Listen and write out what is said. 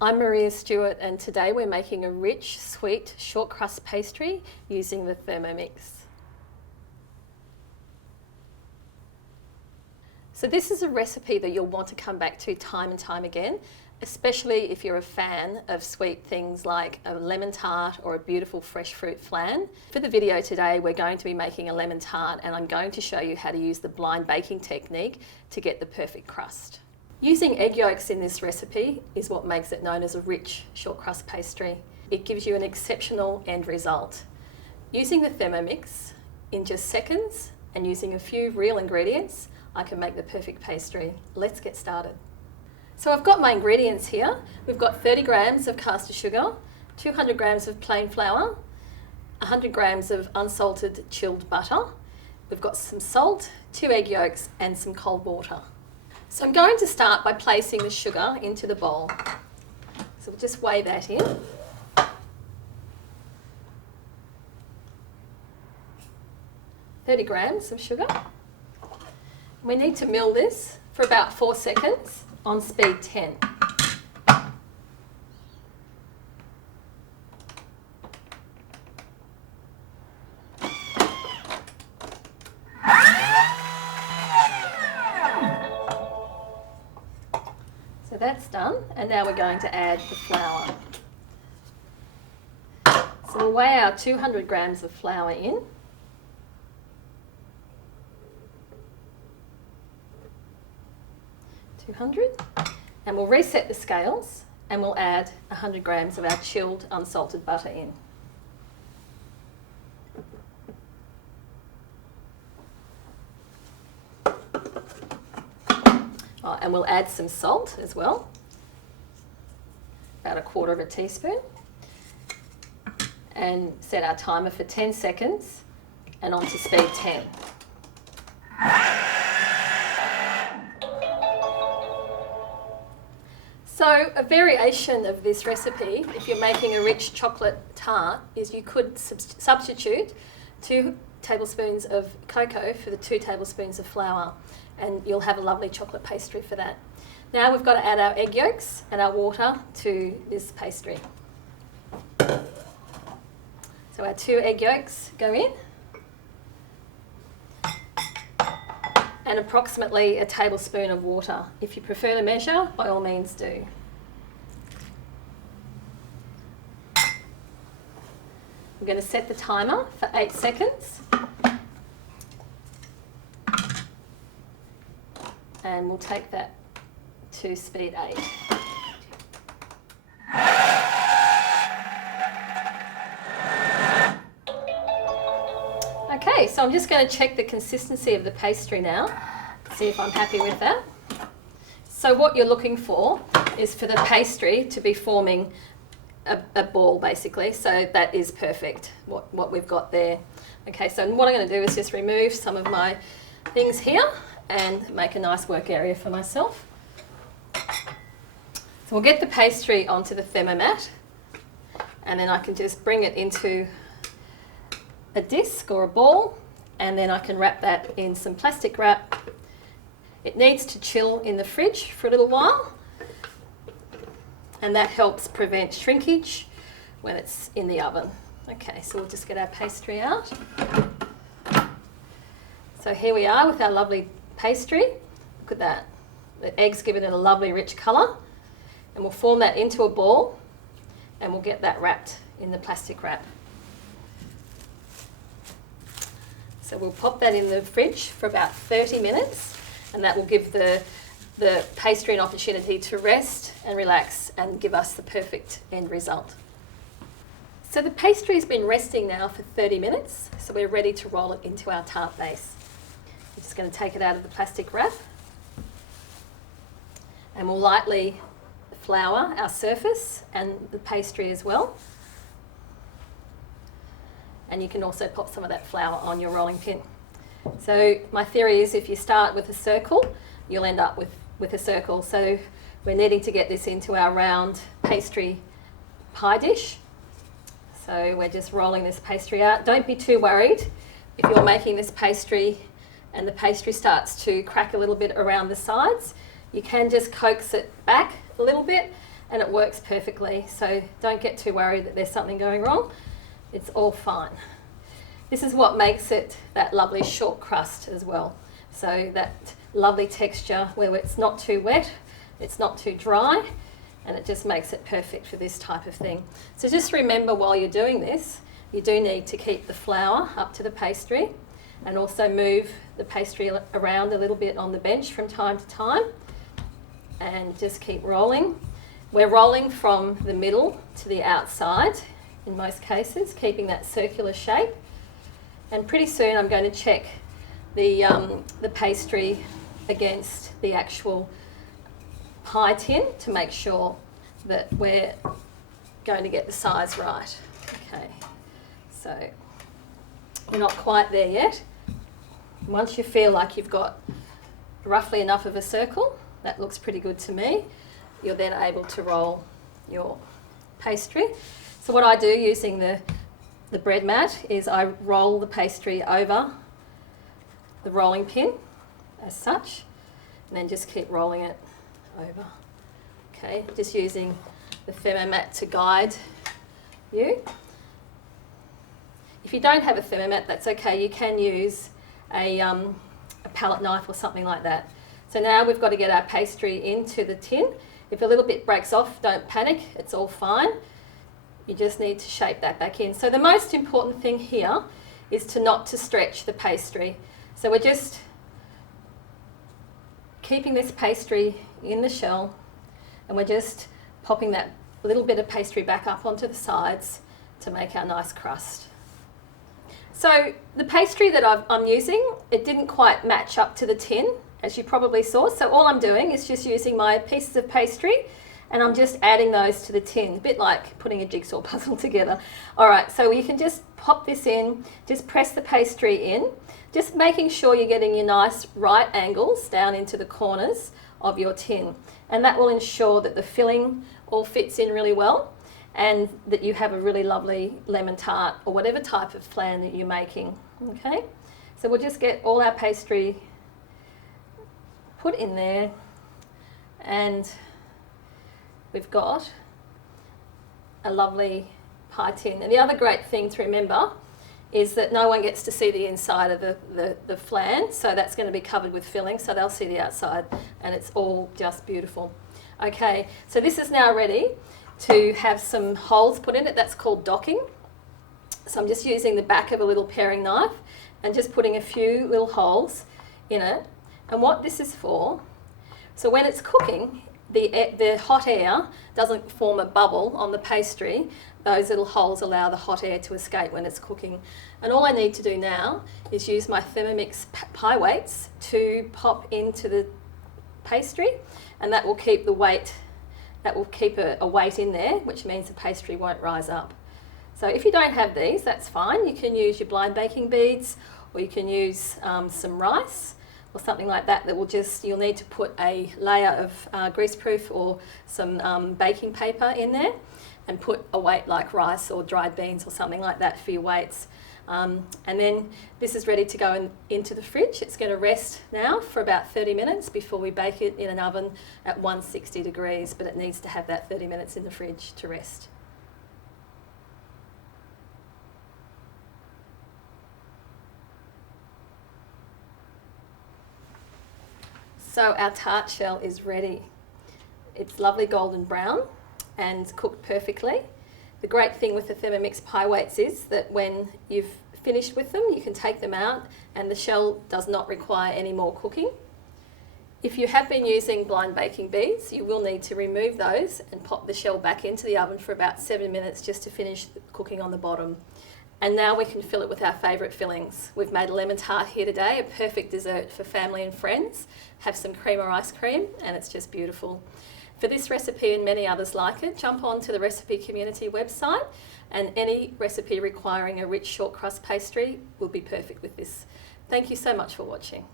I'm Maria Stuart, and today we're making a rich, sweet shortcrust pastry using the Thermomix. So this is a recipe that you'll want to come back to time and time again, especially if you're a fan of sweet things like a lemon tart or a beautiful fresh fruit flan. For the video today, we're going to be making a lemon tart, and I'm going to show you how to use the blind baking technique to get the perfect crust. Using egg yolks in this recipe is what makes it known as a rich shortcrust pastry. It gives you an exceptional end result. Using the Thermomix, in just seconds and using a few real ingredients, I can make the perfect pastry. Let's get started. So I've got my ingredients here. We've got 30 grams of caster sugar, 200 grams of plain flour, 100 grams of unsalted chilled butter. We've got some salt, 2 egg yolks and some cold water. So I'm going to start by placing the sugar into the bowl. So we'll just weigh that in. "30 grams of sugar. We need to mill this for about 4 seconds on speed 10. So that's done, and now we're going to add the flour. So we'll weigh our 200 grams of flour in. And we'll reset the scales, and we'll add 100 grams of our chilled unsalted butter in. And we'll add some salt as well, about 1/4 teaspoon, and set our timer for 10 seconds and on to speed 10. So a variation of this recipe, if you're making a rich chocolate tart, is you could substitute 2 tablespoons of cocoa for the 2 tablespoons of flour, and you'll have a lovely chocolate pastry for that. Now we've got to add our egg yolks and our water to this pastry. So our 2 egg yolks go in, and approximately a tablespoon of water. If you prefer to measure, by all means do. I'm going to set the timer for 8 seconds. And we'll take that to speed 8. Okay, so I'm just going to check the consistency of the pastry now, see if I'm happy with that. So what you're looking for is for the pastry to be forming a ball, basically, so that is perfect, what we've got there. Okay, so what I'm going to do is just remove some of my things here and make a nice work area for myself. So we'll get the pastry onto the thermomat, and then I can just bring it into a disc or a ball, and then I can wrap that in some plastic wrap. It needs to chill in the fridge for a little while, and that helps prevent shrinkage when it's in the oven. Okay, so we'll just get our pastry out. So here we are with our lovely pastry. Look at that. The egg's given it a lovely rich colour, and we'll form that into a ball, and we'll get that wrapped in the plastic wrap. So we'll pop that in the fridge for about 30 minutes, and that will give the pastry an opportunity to rest and relax and give us the perfect end result. So the pastry's been resting now for 30 minutes, so we're ready to roll it into our tart base. I'm just going to take it out of the plastic wrap, and we'll lightly flour our surface and the pastry as well. And you can also pop some of that flour on your rolling pin. So my theory is if you start with a circle, you'll end up with a circle. So we're needing to get this into our round pastry pie dish. So we're just rolling this pastry out. Don't be too worried if you're making this pastry and the pastry starts to crack a little bit around the sides. You can just coax it back a little bit and it works perfectly. So don't get too worried that there's something going wrong. It's all fine. This is what makes it that lovely short crust as well. So that lovely texture where it's not too wet, it's not too dry, and it just makes it perfect for this type of thing. So just remember while you're doing this, you do need to keep the flour up to the pastry and also move the pastry around a little bit on the bench from time to time, and just keep rolling. We're rolling from the middle to the outside in most cases, keeping that circular shape. And pretty soon I'm going to check the pastry against the actual pie tin to make sure that we're going to get the size right. Okay, so we're not quite there yet. Once you feel like you've got roughly enough of a circle, that looks pretty good to me, you're then able to roll your pastry. So what I do using the bread mat is I roll the pastry over the rolling pin as such, and then just keep rolling it over. Okay, just using the Thermomat to guide you. If you don't have a Thermomat, that's okay. You can use a palette knife or something like that. So now we've got to get our pastry into the tin. If a little bit breaks off, don't panic, it's all fine. You just need to shape that back in. So the most important thing here is not to stretch the pastry. So we're just keeping this pastry in the shell, and we're just popping that little bit of pastry back up onto the sides to make our nice crust. So the pastry that I'm using, it didn't quite match up to the tin, as you probably saw. So all I'm doing is just using my pieces of pastry, and I'm just adding those to the tin, a bit like putting a jigsaw puzzle together. All right, so you can just pop this in, just press the pastry in, just making sure you're getting your nice right angles down into the corners of your tin. And that will ensure that the filling all fits in really well, and that you have a really lovely lemon tart or whatever type of flan that you're making. Okay, so we'll just get all our pastry put in there, and we've got a lovely pie tin. And the other great thing to remember is that no one gets to see the inside of the flan, so that's going to be covered with filling, so they'll see the outside, and it's all just beautiful. Okay, so this is now ready to have some holes put in it. That's called docking. So I'm just using the back of a little paring knife and just putting a few little holes in it. And what this is for, so when it's cooking, the hot air doesn't form a bubble on the pastry. Those little holes allow the hot air to escape when it's cooking. And all I need to do now is use my Thermomix pie weights to pop into the pastry, and that will keep the weight, that will keep a weight in there, which means the pastry won't rise up. So if you don't have these, that's fine. You can use your blind baking beads, or you can use some rice or something like that. That will just, you'll need to put a layer of greaseproof or some baking paper in there, and put a weight like rice or dried beans or something like that for your weights. And then this is ready to go into the fridge. It's going to rest now for about 30 minutes before we bake it in an oven at 160 degrees, but it needs to have that 30 minutes in the fridge to rest. So our tart shell is ready. It's lovely golden brown and cooked perfectly. The great thing with the Thermomix pie weights is that when you've finished with them, you can take them out, and the shell does not require any more cooking. If you have been using blind baking beads, you will need to remove those and pop the shell back into the oven for about 7 minutes just to finish the cooking on the bottom. And now we can fill it with our favourite fillings. We've made a lemon tart here today, a perfect dessert for family and friends. Have some cream or ice cream, and it's just beautiful. For this recipe and many others like it, jump onto the recipe community website, and any recipe requiring a rich short crust pastry will be perfect with this. Thank you so much for watching.